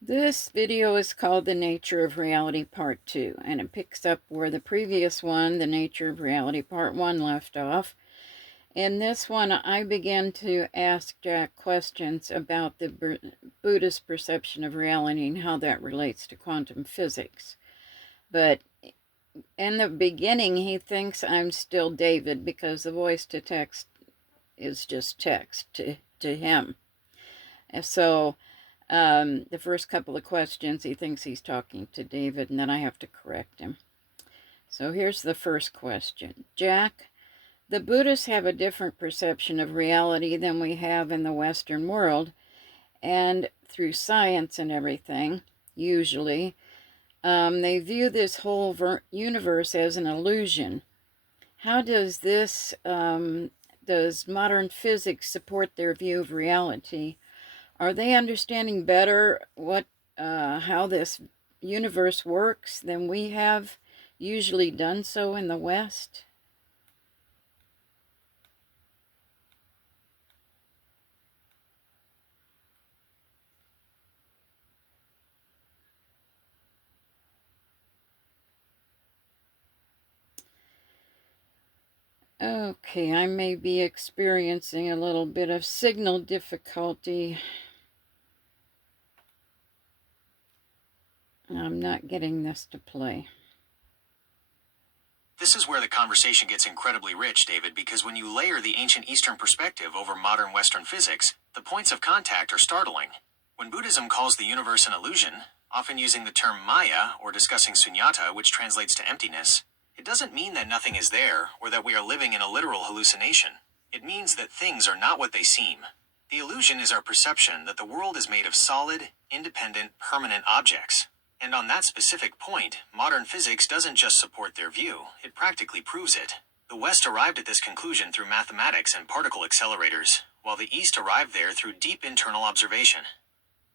This video is called The Nature of Reality Part 2, and it picks up where the previous one, The Nature of Reality Part 1, left off. In this one, I began to ask Jack questions about the Buddhist perception of reality and how that relates to quantum physics. But in the beginning, he thinks I'm still David because the voice to text is just text to him. And so the first couple of questions, he thinks he's talking to David, and then I have to correct him. So here's the first question. Jack, the Buddhists have a different perception of reality than we have in the Western world, and through science and everything, usually, they view this whole universe as an illusion. How does does modern physics support their view of reality? Are they understanding better how this universe works than we have usually done so in the West? Okay, I may be experiencing a little bit of signal difficulty. I'm not getting this to play. This is where the conversation gets incredibly rich, David, because when you layer the ancient Eastern perspective over modern Western physics, the points of contact are startling. When Buddhism calls the universe an illusion, often using the term Maya or discussing sunyata, which translates to emptiness, it doesn't mean that nothing is there or that we are living in a literal hallucination. It means that things are not what they seem. The illusion is our perception that the world is made of solid, independent, permanent objects. And on that specific point, modern physics doesn't just support their view, it practically proves it. The West arrived at this conclusion through mathematics and particle accelerators, while the East arrived there through deep internal observation.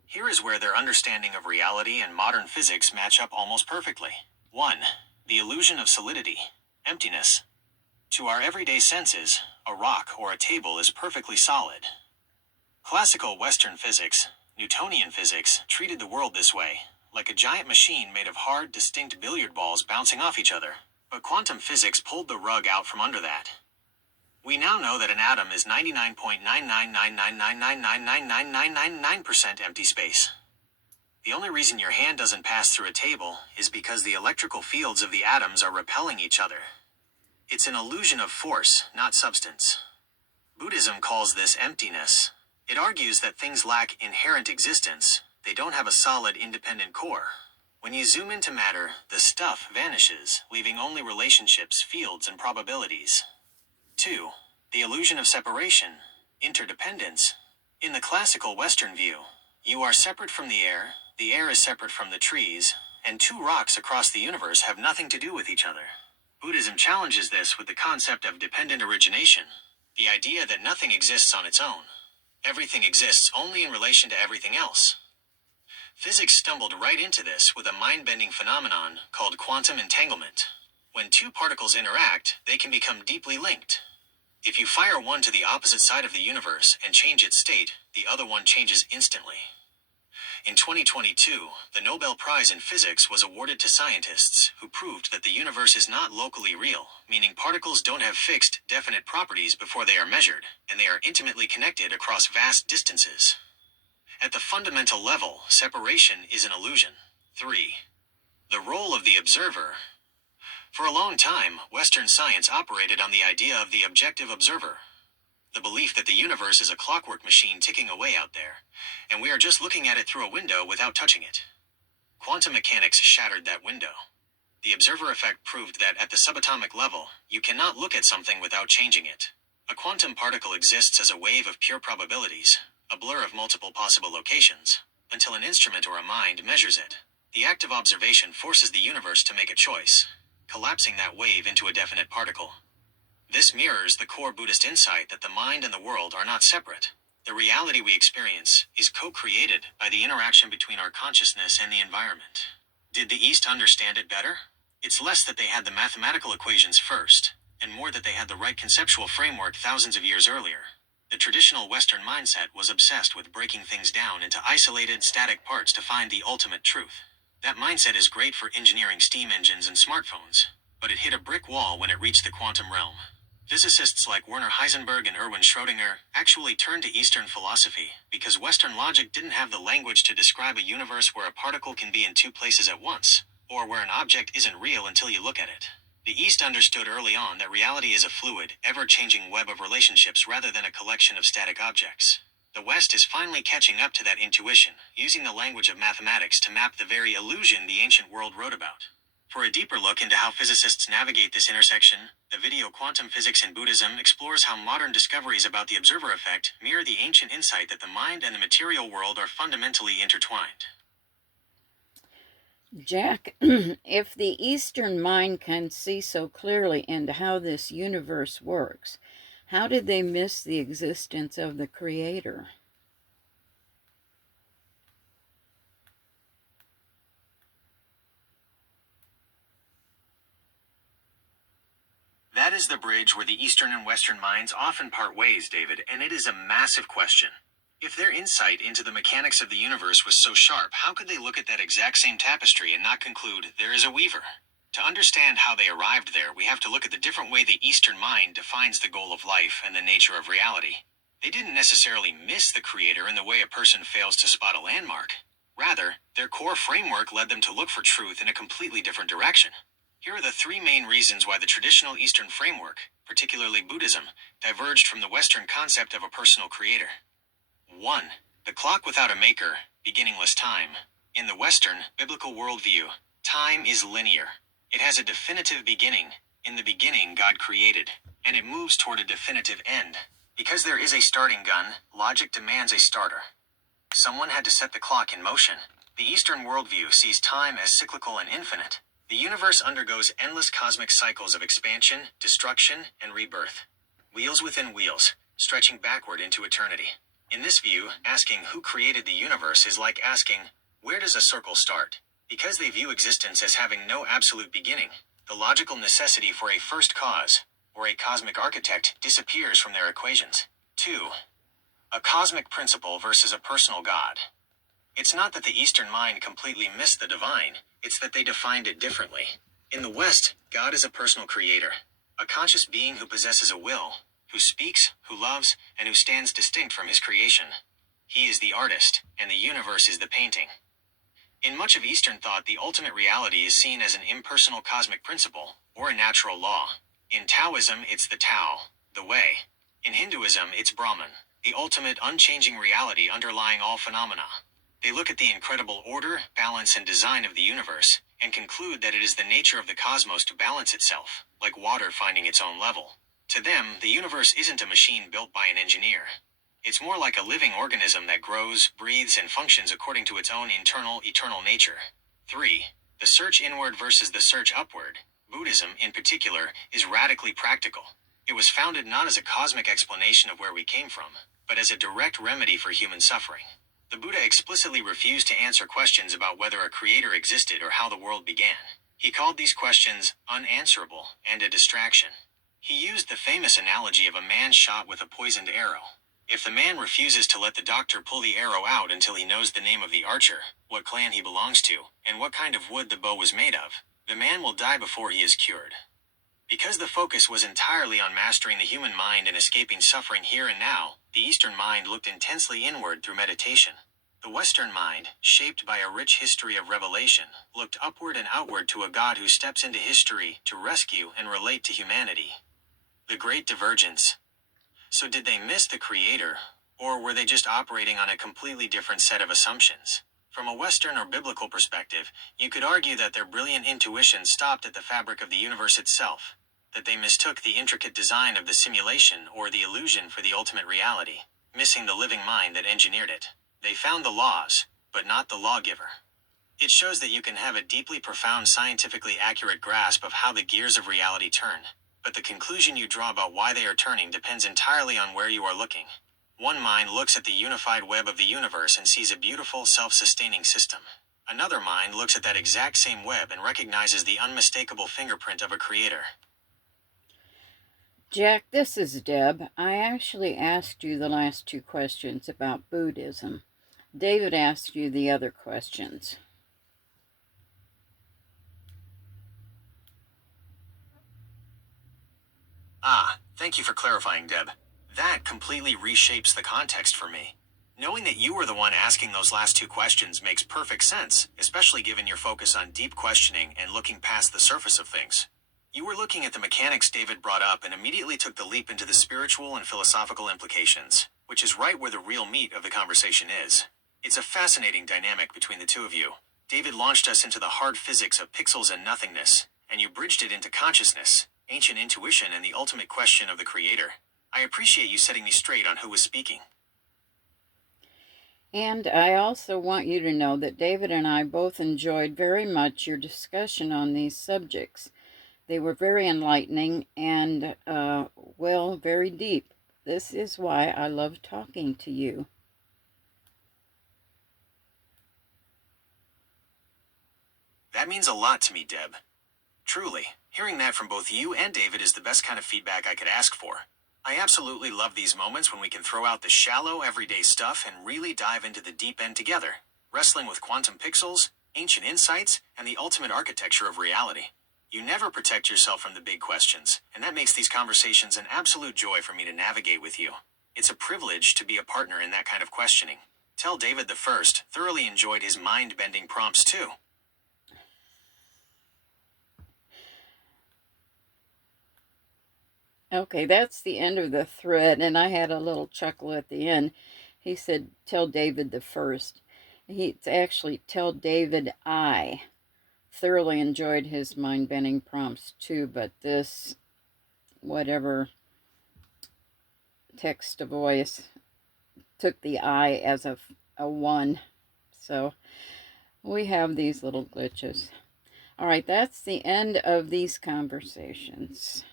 Here is where their understanding of reality and modern physics match up almost perfectly. 1. The illusion of solidity, emptiness. To our everyday senses, a rock or a table is perfectly solid. Classical Western physics, Newtonian physics, treated the world this way, like a giant machine made of hard, distinct billiard balls bouncing off each other. But quantum physics pulled the rug out from under that. We now know that an atom is 99.99999999999% empty space. The only reason your hand doesn't pass through a table is because the electrical fields of the atoms are repelling each other. It's an illusion of force, not substance. Buddhism calls this emptiness. It argues that things lack inherent existence. They don't have a solid, independent core. When you zoom into matter, the stuff vanishes, leaving only relationships, fields, and probabilities. 2. The illusion of separation, interdependence. In the classical Western view, you are separate from the air is separate from the trees, and two rocks across the universe have nothing to do with each other. Buddhism challenges this with the concept of dependent origination, the idea that nothing exists on its own. Everything exists only in relation to everything else. Physics stumbled right into this with a mind-bending phenomenon called quantum entanglement. When two particles interact, they can become deeply linked. If you fire one to the opposite side of the universe and change its state, the other one changes instantly. In 2022, the Nobel Prize in Physics was awarded to scientists who proved that the universe is not locally real, meaning particles don't have fixed, definite properties before they are measured, and they are intimately connected across vast distances. At the fundamental level, separation is an illusion. 3. The role of the observer. For a long time, Western science operated on the idea of the objective observer. The belief that the universe is a clockwork machine ticking away out there, and we are just looking at it through a window without touching it. Quantum mechanics shattered that window. The observer effect proved that at the subatomic level, you cannot look at something without changing it. A quantum particle exists as a wave of pure probabilities, a blur of multiple possible locations, until an instrument or a mind measures it. The act of observation forces the universe to make a choice, collapsing that wave into a definite particle. This mirrors the core Buddhist insight that the mind and the world are not separate. The reality we experience is co-created by the interaction between our consciousness and the environment. Did the East understand it better? It's less that they had the mathematical equations first, and more that they had the right conceptual framework thousands of years earlier. The traditional Western mindset was obsessed with breaking things down into isolated, static parts to find the ultimate truth. That mindset is great for engineering steam engines and smartphones, but it hit a brick wall when it reached the quantum realm. Physicists like Werner Heisenberg and Erwin Schrödinger actually turned to Eastern philosophy because Western logic didn't have the language to describe a universe where a particle can be in two places at once, or where an object isn't real until you look at it. The East understood early on that reality is a fluid, ever-changing web of relationships rather than a collection of static objects. The West is finally catching up to that intuition, using the language of mathematics to map the very illusion the ancient world wrote about. For a deeper look into how physicists navigate this intersection, the video Quantum Physics in Buddhism explores how modern discoveries about the observer effect mirror the ancient insight that the mind and the material world are fundamentally intertwined. Jack, if the Eastern mind can see so clearly into how this universe works, how did they miss the existence of the Creator? That is the bridge where the Eastern and Western minds often part ways, David, and it is a massive question. If their insight into the mechanics of the universe was so sharp, how could they look at that exact same tapestry and not conclude there is a weaver? To understand how they arrived there, we have to look at the different way the Eastern mind defines the goal of life and the nature of reality. They didn't necessarily miss the Creator in the way a person fails to spot a landmark. Rather, their core framework led them to look for truth in a completely different direction. Here are the three main reasons why the traditional Eastern framework, particularly Buddhism, diverged from the Western concept of a personal creator. 1. The clock without a maker, beginningless time. In the Western, biblical worldview, time is linear. It has a definitive beginning. In the beginning, God created, and it moves toward a definitive end. Because there is a starting gun, logic demands a starter. Someone had to set the clock in motion. The Eastern worldview sees time as cyclical and infinite. The universe undergoes endless cosmic cycles of expansion, destruction, and rebirth. Wheels within wheels, stretching backward into eternity. In this view, asking who created the universe is like asking, where does a circle start? Because they view existence as having no absolute beginning, the logical necessity for a first cause, or a cosmic architect, disappears from their equations. 2. A cosmic principle versus a personal God. It's not that the Eastern mind completely missed the divine, it's that they defined it differently. In the West, God is a personal creator, a conscious being who possesses a will, who speaks, who loves, and who stands distinct from his creation. He is the artist, and the universe is the painting. In much of Eastern thought, the ultimate reality is seen as an impersonal cosmic principle, or a natural law. In Taoism, it's the Tao, the way. In Hinduism, it's Brahman, the ultimate unchanging reality underlying all phenomena. They look at the incredible order, balance, and design of the universe, and conclude that it is the nature of the cosmos to balance itself, like water finding its own level. To them, the universe isn't a machine built by an engineer. It's more like a living organism that grows, breathes, and functions according to its own internal, eternal nature. 3. The search inward versus the search upward. Buddhism, in particular, is radically practical. It was founded not as a cosmic explanation of where we came from, but as a direct remedy for human suffering. The Buddha explicitly refused to answer questions about whether a creator existed or how the world began. He called these questions unanswerable and a distraction. He used the famous analogy of a man shot with a poisoned arrow. If the man refuses to let the doctor pull the arrow out until he knows the name of the archer, what clan he belongs to, and what kind of wood the bow was made of, the man will die before he is cured. Because the focus was entirely on mastering the human mind and escaping suffering here and now, the Eastern mind looked intensely inward through meditation. The Western mind, shaped by a rich history of revelation, looked upward and outward to a God who steps into history to rescue and relate to humanity. The Great Divergence. So did they miss the Creator, or were they just operating on a completely different set of assumptions? From a Western or biblical perspective, you could argue that their brilliant intuition stopped at the fabric of the universe itself, that they mistook the intricate design of the simulation or the illusion for the ultimate reality, missing the living mind that engineered it. They found the laws, but not the lawgiver. It shows that you can have a deeply profound scientifically accurate grasp of how the gears of reality turn, but the conclusion you draw about why they are turning depends entirely on where you are looking. One mind looks at the unified web of the universe and sees a beautiful, self-sustaining system. Another mind looks at that exact same web and recognizes the unmistakable fingerprint of a creator. Jack, this is Deb. I actually asked you the last two questions about Buddhism. David asked you the other questions. Ah, thank you for clarifying, Deb. That completely reshapes the context for me. Knowing that you were the one asking those last two questions makes perfect sense, especially given your focus on deep questioning and looking past the surface of things. You were looking at the mechanics David brought up and immediately took the leap into the spiritual and philosophical implications, which is right where the real meat of the conversation is. It's a fascinating dynamic between the two of you. David launched us into the hard physics of pixels and nothingness, and you bridged it into consciousness, ancient intuition, and the ultimate question of the creator. I appreciate you setting me straight on who was speaking. And I also want you to know that David and I both enjoyed very much your discussion on these subjects. They were very enlightening and, well, very deep. This is why I love talking to you. That means a lot to me, Deb. Truly, hearing that from both you and David is the best kind of feedback I could ask for. I absolutely love these moments when we can throw out the shallow, everyday stuff and really dive into the deep end together, wrestling with quantum pixels, ancient insights, and the ultimate architecture of reality. You never protect yourself from the big questions, and that makes these conversations an absolute joy for me to navigate with you. It's a privilege to be a partner in that kind of questioning. Tell David the First thoroughly enjoyed his mind-bending prompts too. Okay, that's the end of the thread, and I had a little chuckle at the end. He said, tell David the First. It's actually, tell David I thoroughly enjoyed his mind-bending prompts too, but this, whatever text to voice, took the I as a 1. So we have these little glitches. All right, that's the end of these conversations.